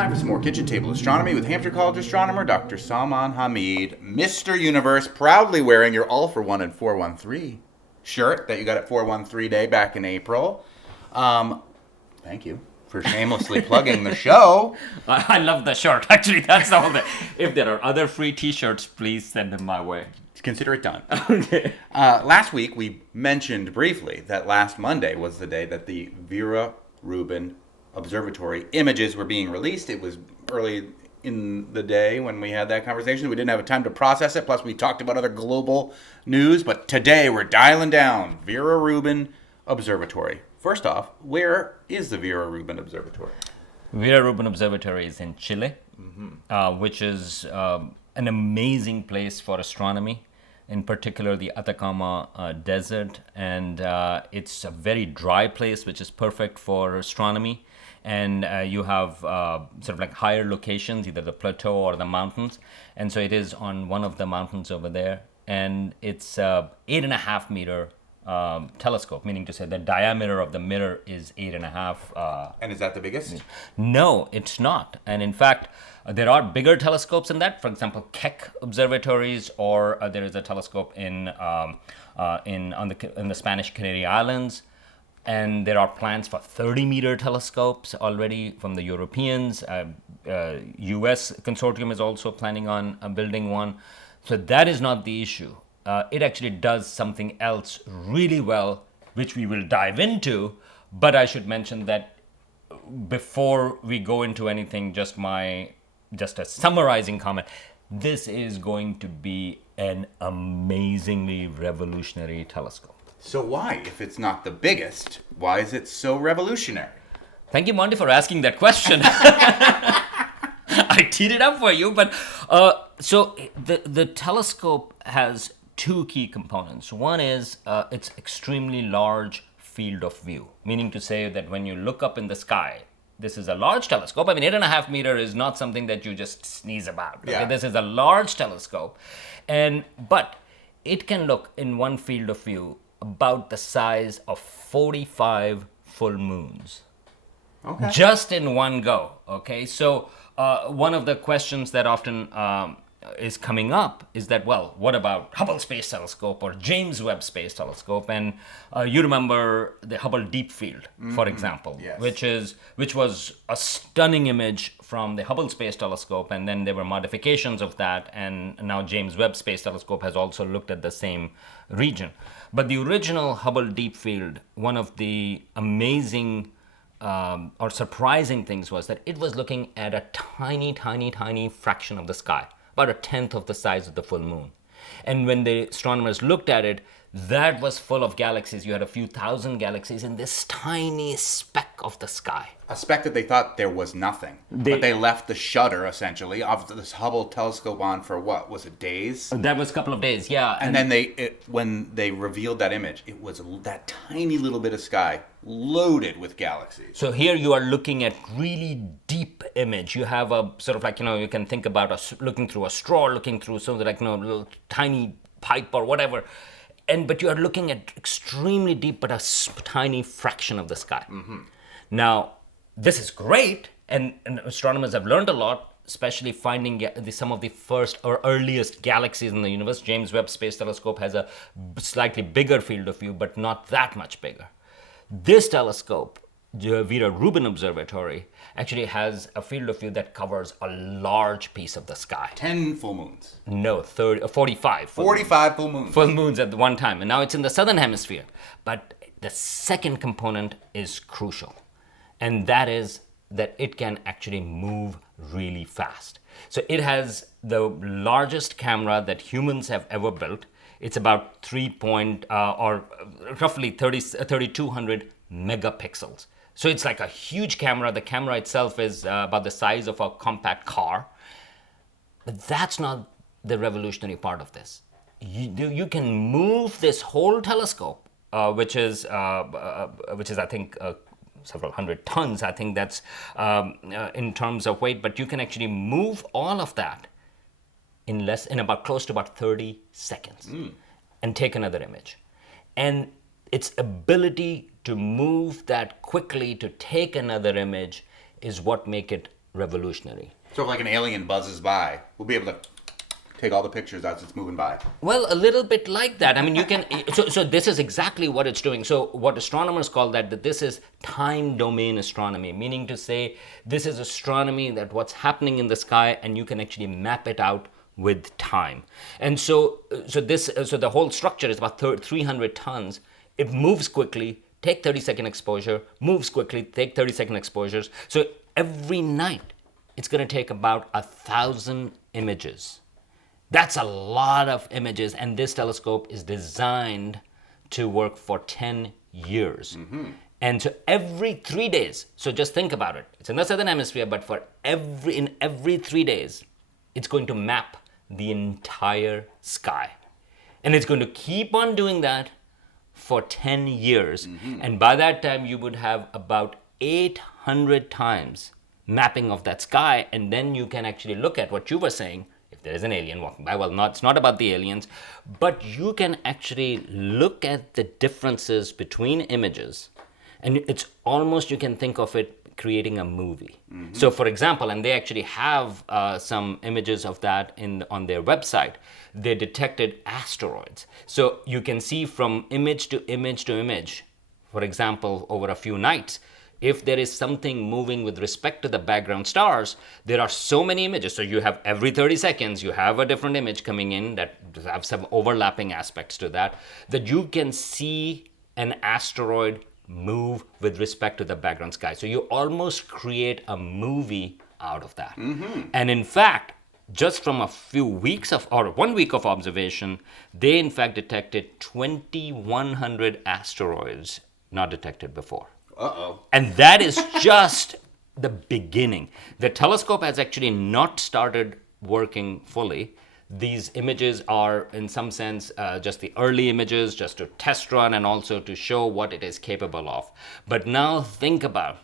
time for some more kitchen table astronomy with Hampshire College astronomer Dr. Salman Hameed, Mr. Universe, proudly wearing your All for One and 413 shirt that you got at 413 Day back in April. Thank you for shamelessly plugging the show. I love the shirt. Actually, that's all. If there are other free T-shirts, please send them my way. Consider it done. Okay. Last week, we mentioned briefly that last Monday was the day that the Vera Rubin Observatory images were being released. It was early in the day when we had that conversation. We didn't have time to process it. Plus, we talked about other global news. But today, we're dialing down Vera Rubin Observatory. First off, where is the Vera Rubin Observatory? Vera Rubin Observatory is in Chile, which is an amazing place for astronomy. In particular, the Atacama Desert, and it's a very dry place, which is perfect for astronomy. And you have sort of like higher locations, either the plateau or the mountains. And so it is on one of the mountains over there. And it's 8.5 meter telescope, meaning to say the diameter of the mirror is 8.5. And is that the biggest? No, it's not. And in fact, there are bigger telescopes than that. For example, Keck observatories, or there is a telescope in the Spanish Canary Islands. And there are plans for 30-meter telescopes already from the Europeans. U.S. consortium is also planning on building one. So that is not the issue. It actually does something else really well, which we will dive into. But I should mention that before we go into anything, just a summarizing comment, this is going to be an amazingly revolutionary telescope. So why, if it's not the biggest, why is it so revolutionary? Thank you, Monty, for asking that question. I teed it up for you, but so the telescope has two key components. One is its extremely large field of view, meaning to say that when you look up in the sky, this is a large telescope. I mean, 8.5 meter is not something that you just sneeze about. Okay? Yeah. This is a large telescope, but it can look in one field of view about the size of 45 full moons. Okay. Just in one go, okay? So one of the questions that often is coming up is that, well, what about Hubble Space Telescope or James Webb Space Telescope? And you remember the Hubble Deep Field, for example, yes. which was a stunning image from the Hubble Space Telescope, and then there were modifications of that, and now James Webb Space Telescope has also looked at the same region. But the original Hubble Deep Field, one of the amazing or surprising things was that it was looking at a tiny, tiny, tiny fraction of the sky, about a tenth of the size of the full moon. And when the astronomers looked at it, that was full of galaxies. You had a few thousand galaxies in this tiny speck of the sky. A speck that they thought there was nothing. But they left the shutter, essentially, of this Hubble telescope on for what? Was it days? That was a couple of days, yeah. And then when they revealed that image, it was that tiny little bit of sky loaded with galaxies. So here you are looking at really deep image. You have a sort of like, you can think about looking through a straw, looking through something like, little tiny pipe or whatever. But you are looking at extremely deep, but a tiny fraction of the sky. Mm-hmm. Now, this is great, and astronomers have learned a lot, especially finding some of the first or earliest galaxies in the universe. James Webb Space Telescope has a slightly bigger field of view, but not that much bigger. This telescope, the Vera Rubin Observatory, actually has a field of view that covers a large piece of the sky. 10 full moons. No, 45. 45 full moons. Full moons at one time. And now it's in the southern hemisphere. But the second component is crucial. And that is that it can actually move really fast. So it has the largest camera that humans have ever built. It's about roughly 3,200 megapixels. So it's like a huge camera. The camera itself is about the size of a compact car. But that's not the revolutionary part of this. You can move this whole telescope, which is I think several hundred tons. I think that's in terms of weight. But you can actually move all of that in about close to about 30 seconds and take another image. And its ability to move that quickly to take another image is what make it revolutionary. So if like an alien buzzes by, we'll be able to take all the pictures as it's moving by. Well, a little bit like that. I mean, you can. So this is exactly what it's doing. So what astronomers call that this is time domain astronomy, meaning to say this is astronomy that what's happening in the sky, and you can actually map it out with time. And so the whole structure is about 300 tons. It moves quickly. Take 30-second exposure. Moves quickly. Take 30-second exposures. So every night, it's going to take about 1,000 images. That's a lot of images, and this telescope is designed to work for 10 years. Mm-hmm. And so every 3 days, so just think about it. It's in the southern hemisphere, but in every 3 days, it's going to map the entire sky. And it's going to keep on doing that for 10 years. Mm-hmm. And by that time, you would have about 800 times mapping of that sky, and then you can actually look at what you were saying. If there is an alien walking by, well, it's not about the aliens, but you can actually look at the differences between images, and it's almost, you can think of it creating a movie. Mm-hmm. So for example, and they actually have some images of that on their website, they detected asteroids. So you can see from image to image to image, for example, over a few nights, if there is something moving with respect to the background stars, there are so many images. So you have every 30 seconds, you have a different image coming in that have some overlapping aspects to that you can see an asteroid move with respect to the background sky. So you almost create a movie out of that. Mm-hmm. And in fact, just from a few weeks or 1 week of observation, they in fact detected 2,100 asteroids not detected before. Uh-oh. And that is just the beginning. The telescope has actually not started working fully. These images are, in some sense, just the early images, just to test run and also to show what it is capable of. But now think about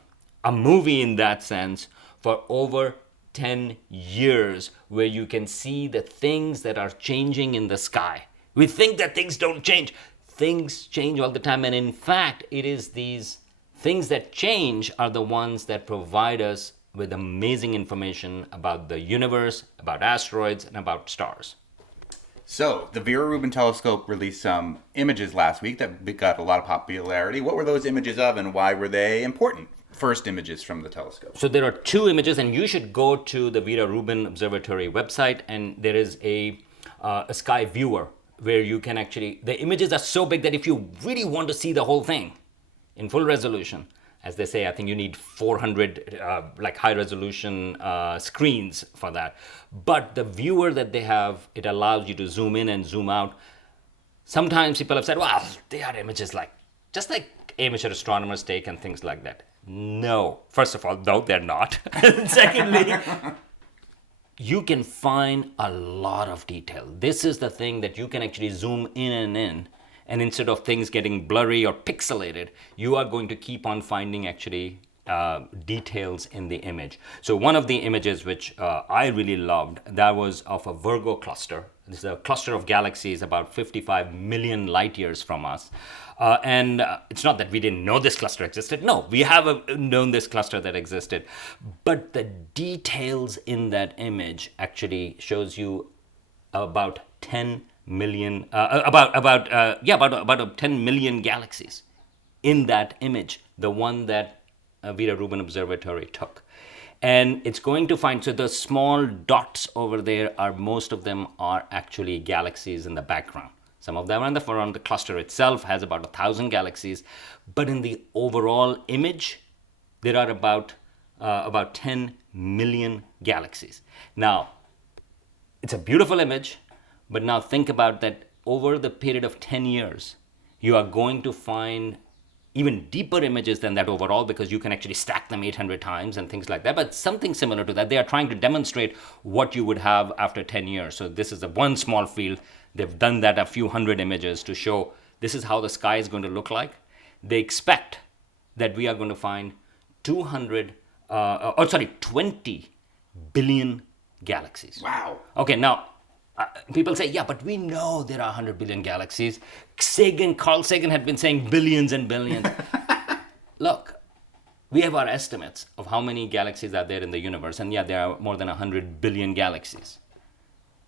a movie in that sense for over 10 years, where you can see the things that are changing in the sky. We think that things don't change. Things change all the time. And in fact, it is these things that change are the ones that provide us with amazing information about the universe, about asteroids, and about stars. So, the Vera Rubin telescope released some images last week that got a lot of popularity. What were those images of, and why were they important? First images from the telescope. So there are two images, and you should go to the Vera Rubin Observatory website, and there is a sky viewer where you can actually, the images are so big that if you really want to see the whole thing in full resolution, as they say, I think you need 400 high resolution screens for that. But the viewer that they have, it allows you to zoom in and zoom out. Sometimes people have said, well, they are images just like amateur astronomers take and things like that. No. First of all, no, they're not. Secondly, you can find a lot of detail. This is the thing that you can actually zoom in. And instead of things getting blurry or pixelated, you are going to keep on finding actually details in the image. So one of the images which I really loved, that was of a Virgo cluster. This is a cluster of galaxies about 55 million light years from us. And it's not that we didn't know this cluster existed. No, we have known this cluster that existed. But the details in that image actually shows you about 10 million, about 10 million galaxies in that image, the one that Vera Rubin Observatory took. And it's going to find, so the small dots over there most of them are actually galaxies in the background. Some of them are in the front. The cluster itself has about 1,000 galaxies. But in the overall image, there are about 10 million galaxies. Now, it's a beautiful image. But now think about that over the period of 10 years, you are going to find even deeper images than that overall, because you can actually stack them 800 times and things like that. But something similar to that. They are trying to demonstrate what you would have after 10 years. So this is the one small field. They've done that a few hundred images to show this is how the sky is going to look like. They expect that we are going to find 20 billion galaxies. Wow. Okay, now, people say, yeah, but we know there are 100 billion galaxies. Carl Sagan had been saying billions and billions. Look, we have our estimates of how many galaxies are there in the universe. And yeah, there are more than 100 billion galaxies.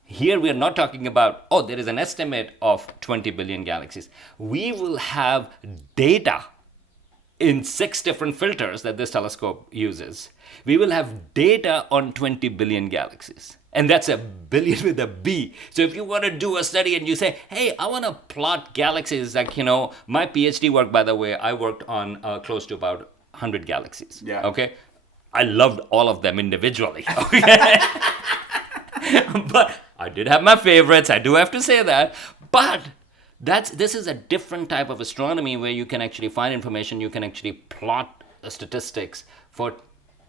Here we are not talking about, oh, there is an estimate of 20 billion galaxies. We will have data in 6 different filters that this telescope uses. We will have data on 20 billion galaxies. And that's a billion with a B. So if you want to do a study and you say, hey, I want to plot galaxies, like, my PhD work, by the way, I worked on close to about 100 galaxies. Yeah. Okay. I loved all of them individually. Okay. But I did have my favorites. I do have to say that. But this is a different type of astronomy where you can actually find information. You can actually plot statistics for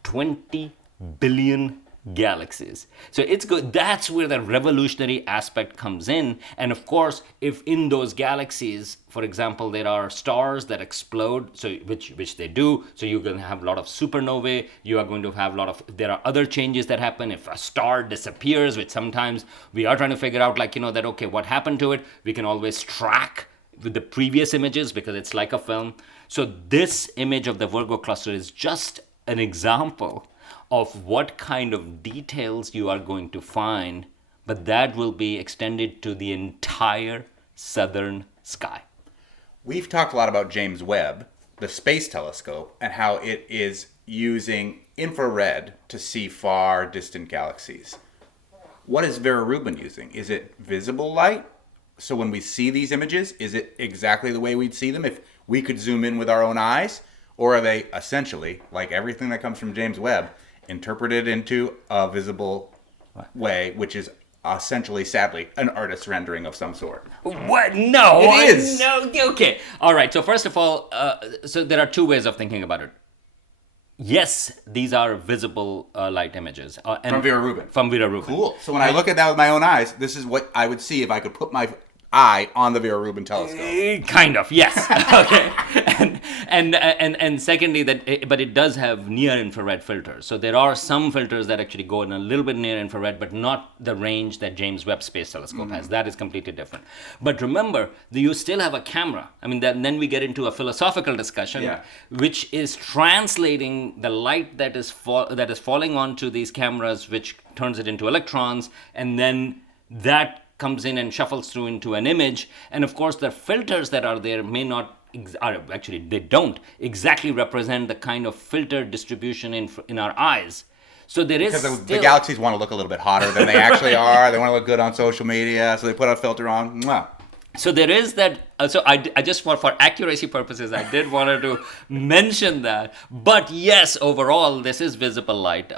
20 billion galaxies. So it's good. That's where the revolutionary aspect comes in. And of course, if in those galaxies, for example, there are stars that explode, so which they do, so you're going to have a lot of supernovae. You are going to have there are other changes that happen if a star disappears, which sometimes we are trying to figure out, that, okay, what happened to it? We can always track with the previous images because it's like a film. So this image of the Virgo cluster is just an example of what kind of details you are going to find, but that will be extended to the entire southern sky. We've talked a lot about James Webb, the space telescope, and how it is using infrared to see far distant galaxies. What is Vera Rubin using? Is it visible light? So when we see these images, is it exactly the way we'd see them if we could zoom in with our own eyes? Or are they essentially, like everything that comes from James Webb, interpreted into a visible way, which is essentially, sadly, an artist's rendering of some sort? What? No. It is. No. Okay. All right. So first of all, so there are 2 ways of thinking about it. Yes, these are visible light images. And From Vera Rubin. From Vera Rubin. Cool. So when I look at that with my own eyes, this is what I would see if I could put my eye on the Vera Rubin telescope. Kind of, yes. Okay. And secondly, but it does have near infrared filters. So there are some filters that actually go in a little bit near infrared, but not the range that James Webb Space Telescope has. That is completely different. But remember, you still have a camera. I mean, then we get into a philosophical discussion, which is translating the light that is falling onto these cameras, which turns it into electrons, and then that comes in and shuffles through into an image. And of course, the filters that are there may not, actually they don't exactly represent the kind of filter distribution in our eyes. So there is because the galaxies want to look a little bit hotter than they actually are. They want to look good on social media, so they put a filter on. Mwah. So there is that. So I just for accuracy purposes, I did wanted to mention that. But yes, overall, this is visible light,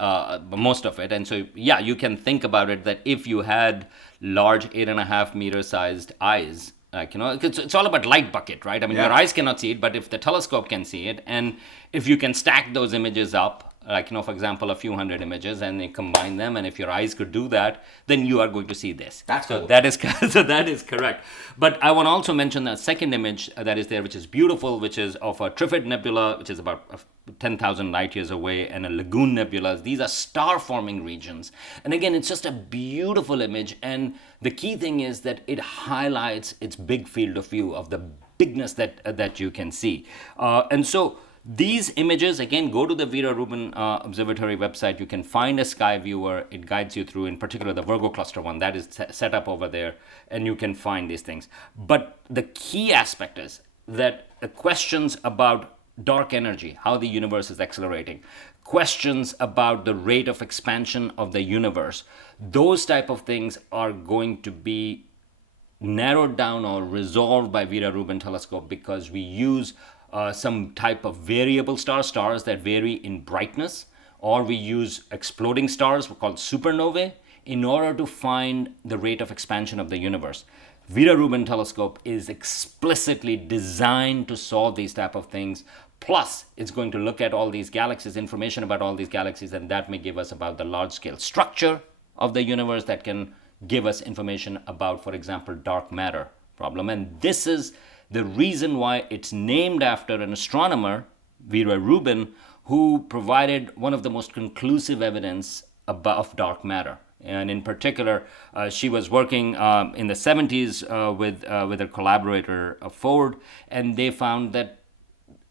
most of it. And so, yeah, you can think about it that if you had large 8.5 meter sized eyes, it's all about light bucket, right? I mean, your eyes cannot see it, but if the telescope can see it, and if you can stack those images up, for example, a few hundred images, and they combine them, and if your eyes could do that, then you are going to see this. That's so cool. That is correct. But I want to also mention that second image that is there, which is beautiful, which is of a Trifid nebula, which is about 10,000 light years away, and a lagoon nebula. These are star-forming regions. And again, it's just a beautiful image, and the key thing is that it highlights its big field of view of the bigness that you can see. And so these images, again, go to the Vera Rubin Observatory website. You can find a sky viewer. It guides you through, in particular, the Virgo cluster one. That is set up over there, and you can find these things. But the key aspect is that the questions about dark energy, how the universe is accelerating, questions about the rate of expansion of the universe, those type of things are going to be narrowed down or resolved by Vera Rubin telescope because we use some type of variable stars that vary in brightness, or we use exploding stars called supernovae in order to find the rate of expansion of the universe. Vera Rubin telescope is explicitly designed to solve these type of things. Plus, it's going to look at all these galaxies, information about all these galaxies, and that may give us about the large-scale structure of the universe that can give us information about, for example, dark matter problem. And this is the reason why it's named after an astronomer, Vera Rubin, who provided one of the most conclusive evidence of dark matter. And in particular, she was working in the 70s with her collaborator, Ford, and they found that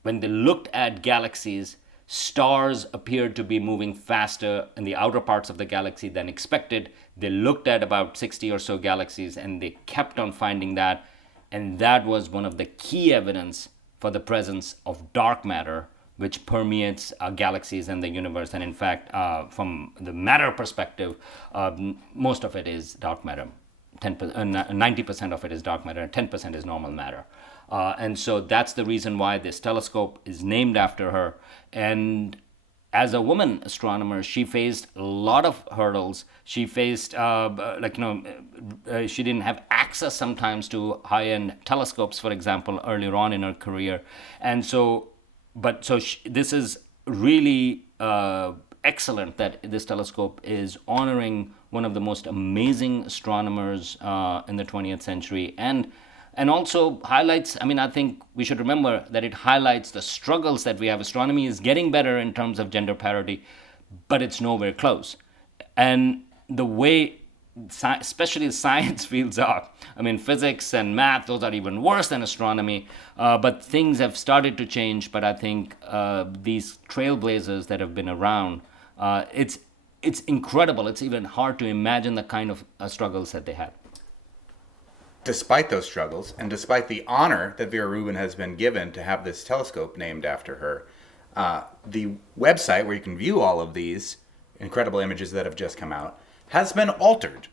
when they looked at galaxies, stars appeared to be moving faster in the outer parts of the galaxy than expected. They looked at about 60 or so galaxies and they kept on finding that. And that was one of the key evidence for the presence of dark matter, which permeates galaxies and the universe. And in fact, from the matter perspective, most of it is dark matter. 90% of it is dark matter, and 10% is normal matter. And so that's the reason why this telescope is named after her. And as a woman astronomer, she faced a lot of hurdles. She faced, she didn't have access sometimes to high-end telescopes, for example, earlier on in her career. And so, this is really excellent that this telescope is honoring one of the most amazing astronomers in the 20th century, and also highlights, I think we should remember that it highlights the struggles that we have. Astronomy is getting better in terms of gender parity, but it's nowhere close. And the way, especially science fields are, physics and math, those are even worse than astronomy, but things have started to change. But I think these trailblazers that have been around, it's incredible. It's even hard to imagine the kind of struggles that they had. Despite those struggles, and despite the honor that Vera Rubin has been given to have this telescope named after her, the website where you can view all of these incredible images that have just come out has been altered.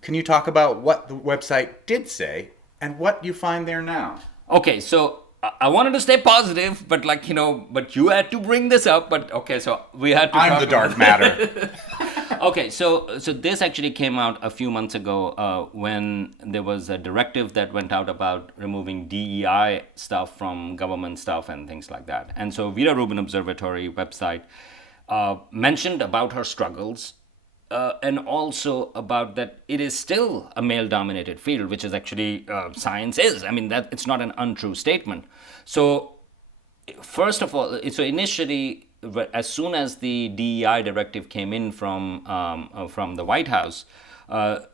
Can you talk about what the website did say and what you find there now? Okay, so I wanted to stay positive, but but you had to bring this up. But okay, so we had to. I'm the dark matter. Okay, so this actually came out a few months ago when there was a directive that went out about removing DEI stuff from government stuff and things like that. And so Vera Rubin Observatory website mentioned about her struggles and also about that it is still a male-dominated field, which is actually science is. That it's not an untrue statement. So first of all, so initially, as soon as the DEI directive came in from the White House, all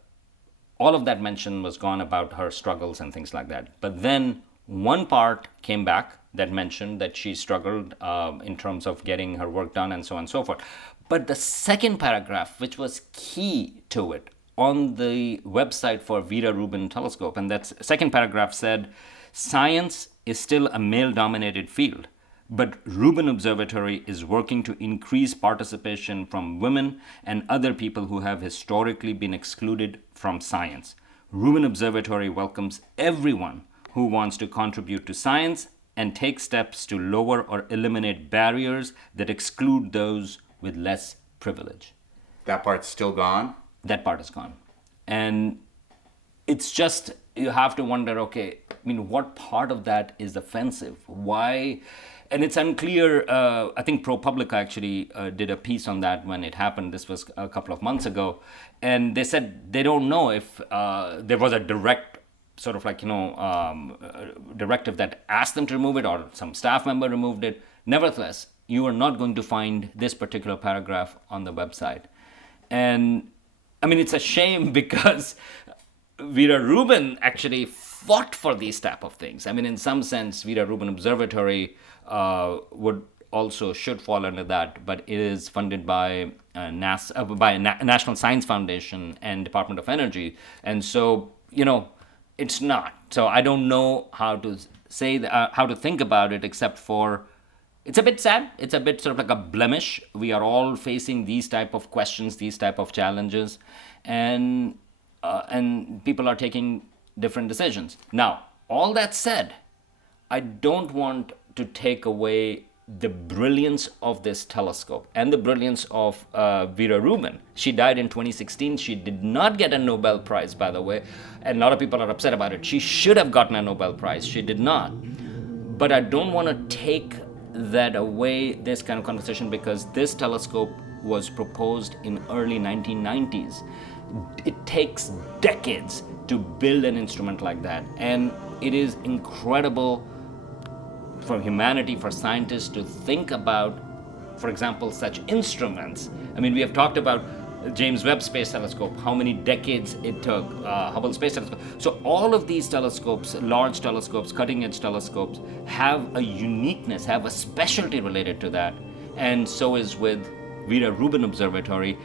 of that mention was gone about her struggles and things like that. But then one part came back that mentioned that she struggled in terms of getting her work done and so on and so forth. But the second paragraph, which was key to it on the website for Vera Rubin Telescope, and that second paragraph said, "Science is still a male-dominated field, but Rubin Observatory is working to increase participation from women and other people who have historically been excluded from science. Rubin Observatory welcomes everyone who wants to contribute to science and take steps to lower or eliminate barriers that exclude those with less privilege." That part's still gone? That part is gone. And it's just, you have to wonder, okay, what part of that is offensive? Why? And it's unclear. I think ProPublica actually did a piece on that when it happened. This was a couple of months ago. And they said they don't know if there was a direct sort of directive that asked them to remove it or some staff member removed it. Nevertheless, you are not going to find this particular paragraph on the website. And it's a shame because Vera Rubin actually fought for these type of things. In some sense, Vera Rubin Observatory should fall under that, but it is funded by National Science Foundation and Department of Energy, and so it's not. So I don't know how to say how to think about it, except for it's a bit sad. It's a bit sort of like a blemish. We are all facing these type of questions, these type of challenges, and people are taking different decisions. Now, all that said, I don't want to take away the brilliance of this telescope and the brilliance of Vera Rubin. She died in 2016. She did not get a Nobel Prize, by the way, and a lot of people are upset about it. She should have gotten a Nobel Prize. She did not. But I don't want to take that away, this kind of conversation, because this telescope was proposed in early 1990s. It takes decades to build an instrument like that, and it is incredible for humanity, for scientists to think about, for example, such instruments. We have talked about James Webb Space Telescope, how many decades it took, Hubble Space Telescope. So all of these telescopes, large telescopes, cutting edge telescopes, have a uniqueness, have a specialty related to that. And so is with Vera Rubin Observatory.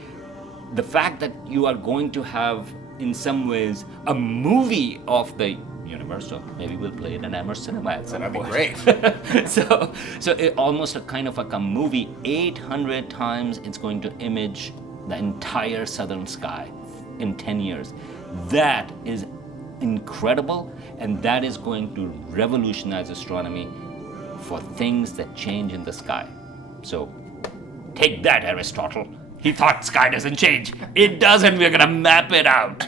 The fact that you are going to have, in some ways, a movie of the universe, so maybe we'll play it in Amherst Cinema at some That'd be point. great. So it almost a kind of like a movie. 800 times it's going to image the entire southern sky in 10 years. That is incredible, and that is going to revolutionize astronomy for things that change in the sky. So take that, Aristotle. He thought sky doesn't change. It doesn't. We're going to map it out.